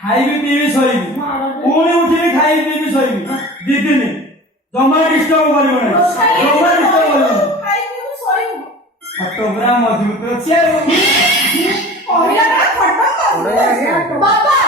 खाइबी PB शोइबी पुणी उठिबी खाइबी PB शोइबी दी दिन जमा डिस्टर्ब करिवो नै जमा डिस्टर्ब करिवो खाइबी शोइबो फटो पूरा मजबूत अछि कहला ना फटो बाबा